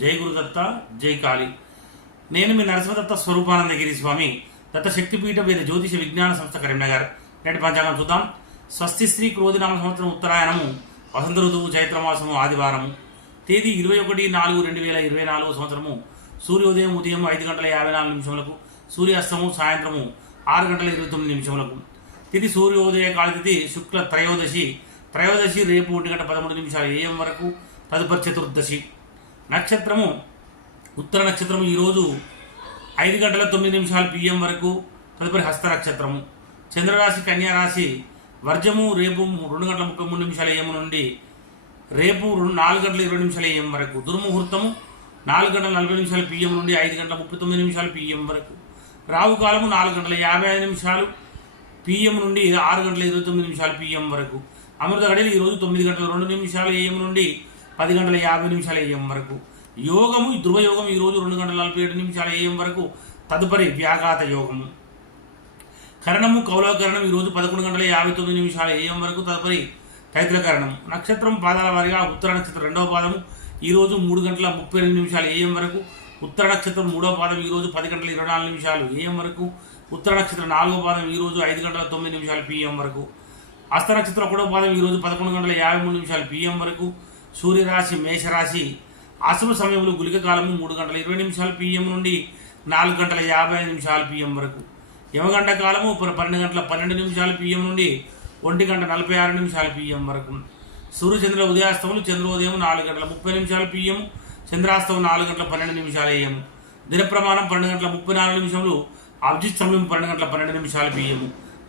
జై గురుదత్త, జై కాళి. నేను మీ నరసింహదత్త స్వరూపానందగిరి స్వామి, దత్త శక్తిపీఠ వేద జ్యోతిష విజ్ఞాన సంస్థ కరీంనగర్. నేటి పంచాంగం చూద్దాం. స్వస్తి శ్రీ క్రోధినామ సంవత్సరం ఉత్తరాయణము, వసంత ఋతువు చైత్రమాసము, ఆదివారము. తేదీ 21/4/2024 సంవత్సరము. సూర్యోదయం ఉదయం 5:54 సూర్యాస్తము సాయంత్రము 6:29. తిథి సూర్యోదయ కాలతిథి శుక్ల త్రయోదశి. త్రయోదశి రేపు 1:13 AM వరకు. తదుపరి చతుర్దశి. నక్షత్రము ఉత్తర నక్షత్రము ఈరోజు 5:09 PM వరకు. తదుపరి హస్త నక్షత్రము. చంద్రరాశి కన్యారాశి. వర్జము రేపు 2:33 AM నుండి రేపు 4:20 AM వరకు. దుర్ముహూర్తము 4:40 PM నుండి 5:39 PM వరకు. రావుకాలము 4:55 PM నుండి 6:29 PM వరకు. అమృత గడియలు ఈరోజు 9:02 AM నుండి 10:50 AM వరకు. యోగము ధ్రువయోగం ఈరోజు 2:47 AM వరకు. తదుపరి వ్యాఘాత యోగము. కరణము కౌలకరణం ఈరోజు 11:59 AM వరకు. తదుపరి తైత్రకరణం. నక్షత్రం పాదాల వారిగా ఉత్తర నక్షత్రం 2వ పాదము ఈరోజు 3:38 AM వరకు. ఉత్తర నక్షత్రం 3వ పాదం ఈరోజు 10:24 AM వరకు. ఉత్తర నక్షత్రం 4వ పాదం ఈరోజు 5:09 PM వరకు. హస్త నక్షత్రం 1వ పాదం ఈరోజు 11:53 PM వరకు. సూర్యరాశి మేషరాశి. అశుభ సమయంలో గుళిక కాలము 3:20 PM నుండి 4:55 PM వరకు. యమగంట కాలము 12:12 PM నుండి 1:46 PM వరకు. సూర్యచంద్ర ఉదయాస్తములు చంద్రోదయం 4:30 PM, చంద్రాస్తవం 4:12 AM. దిన ప్రమాణం 12:34. అభిజిత్ సమయం 12:12 PM.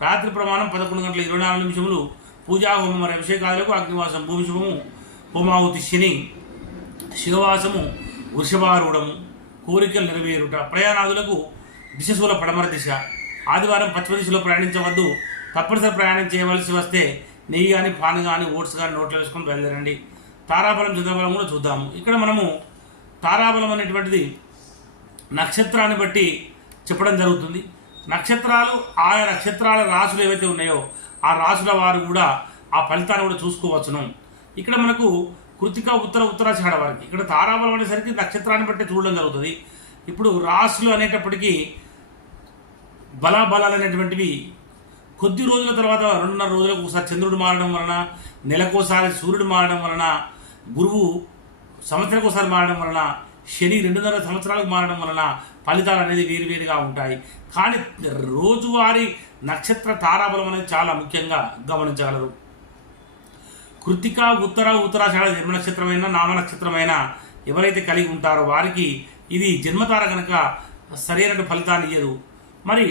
రాత్రి ప్రమాణం 11:24. పూజా హోమం మరి అభిషేకాలకు అగ్నివాసం భూమి శుభము హోమావతి శని. శివవాసము వృషభారూఢము. కోరికలు నెరవేరుట. ప్రయాణాదులకు దిశశూల పడమర దిశ. ఆదివారం పశ్చిమ దిశలో ప్రయాణించవద్దు. తప్పనిసరి ప్రయాణం చేయవలసి వస్తే నెయ్యి కానీ పాను కానీ ఓట్స్ కానీ నోట్లో వేసుకొని బయలుదేరండి. తారాబలం చంద్రబలం కూడా చూద్దాము. ఇక్కడ మనము తారాబలం అనేటువంటిది నక్షత్రాన్ని బట్టి చెప్పడం జరుగుతుంది. నక్షత్రాలు ఆయా నక్షత్రాల రాశులు ఏవైతే ఉన్నాయో ఆ రాశుల వారు కూడా ఆ ఫలితాన్ని కూడా చూసుకోవచ్చును. ఇక్కడ మనకు కృతిక ఉత్తరాషాఢ వారికి ఇక్కడ తారాబలం అనేసరికి నక్షత్రాన్ని బట్టి చూడడం జరుగుతుంది. ఇప్పుడు రాశులు అనేటప్పటికీ బలాబలాలు అనేటువంటివి కొద్ది రోజుల తర్వాత 2.5 రోజులకు ఒకసారి చంద్రుడు మారడం వలన, నెలకోసారి సూర్యుడు మారడం వలన, గురువు సంవత్సరానికి ఒకసారి మారడం వలన, శని 2.5 సంవత్సరాలకు మారడం వలన ఫలితాలు అనేది వేరువేరుగా ఉంటాయి. కానీ రోజువారీ నక్షత్ర తారాబలం అనేది చాలా ముఖ్యంగా గమనించగలరు. కృతిక ఉత్తరాషాఢ జన్మ నక్షత్రమైన నామ నక్షత్రమైన ఎవరైతే కలిగి ఉంటారో వారికి ఇది జన్మతార కనుక సరైన ఫలితాన్ని ఇయ్యదు. మరి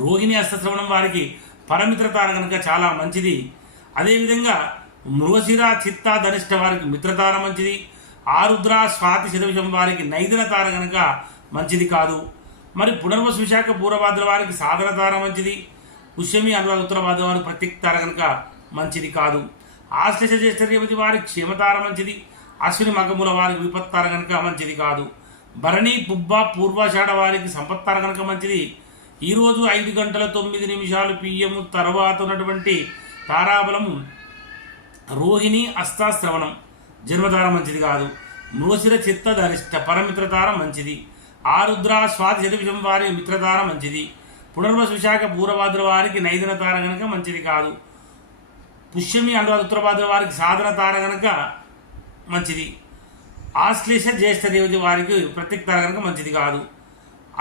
రోహిణి హస్తశ్రవణం వారికి పరమిత్ర తార కనుక చాలా మంచిది. అదేవిధంగా మృగశిర చిత్త ధనిష్ట వారికి మిత్రతార మంచిది. ఆరుద్ర స్వాతి శతవిషం వారికి నైదిన తార కనుక మంచిది కాదు. మరి పునర్వసు విశాఖ పూర్వభాద్ర వారికి సాధన తార మంచిది. పుష్యమి అనురాధ ఉత్తరభాద్ర వారికి ప్రత్యేక తార కనుక మంచిది కాదు. ఆశ్లేష జ్యేష్ఠ రేవతి వారికి క్షేమతార మంచిది. అశ్విని మగముల వారికి విపత్తార కనుక మంచిది కాదు. భరణి పుబ్బ పూర్వాషాఢ వారికి సంపత్తార కనుక మంచిది. ఈరోజు 5:09 PM తర్వాత ఉన్నటువంటి తారాబలము రోహిణి అస్తాశ్రవణం జన్మతార మంచిది కాదు. మృగశిర చిత్త ధరిష్ట పరమిత్రతార మంచిది. ఆరుద్ర స్వాతి శతవిషం వారి మిత్రతార మంచిది. పునర్వసు విశాఖ పూర్వభాద్ర వారికి నైదన తార కనుక మంచిది కాదు. పుష్యమి అనురాధ ఉత్తరభాద్ర వారికి సాధన తార కనుక మంచిది. ఆశ్లేష జ్యేష్ఠ దేవతి వారికి ప్రత్యేక తార కనుక మంచిది కాదు.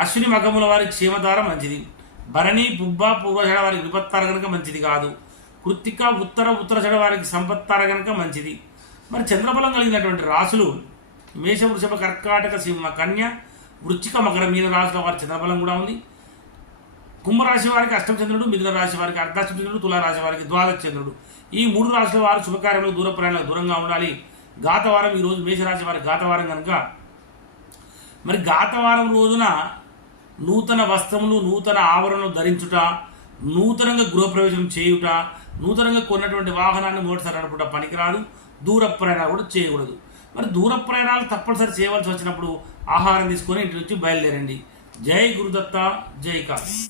అశ్విని మగముల వారికి క్షేమతార మంచిది. భరణి పుబ్బ పూర్వషాఢ వారికి విపత్తార కనుక మంచిది కాదు. కృత్తిక ఉత్తరాషాఢ వారికి సంపత్తార కనుక మంచిది. మరి చంద్రబలం కలిగినటువంటి రాశులు మేష వృషభ కర్కాటక సింహ కన్య వృశ్చిక మకర మీన రాశుల వారి చంద్రబలం కూడా ఉంది. కుంభరాశి వారికి అష్టమ చంద్రుడు, మిథున రాశి వారికి అర్ధాష్టమ చంద్రుడు, తులారాశి వారికి ద్వాదశ చంద్రుడు. ఈ 3 రాశుల వారు శుభకార్యంలో దూర ప్రయాణాలకు దూరంగా ఉండాలి. గాతవారం ఈరోజు మేషరాశి వారికి గాతవారం కనుక మరి గాతవారం రోజున నూతన వస్త్రములు నూతన ఆవరణలు ధరించుట, నూతనంగా గృహప్రవేశం చేయుట, నూతనంగా కొన్నటువంటి వాహనాన్ని మోటార్సైకిల్ నడుపుట పనికిరాదు. దూర ప్రయాణాలు కూడా చేయకూడదు. మరి దూర ప్రయాణాలు తప్పనిసరి చేయవలసి వచ్చినప్పుడు ఆహారం తీసుకొని ఇంటి నుంచి బయలుదేరండి. జై గురుదత్త, జై కాళీ.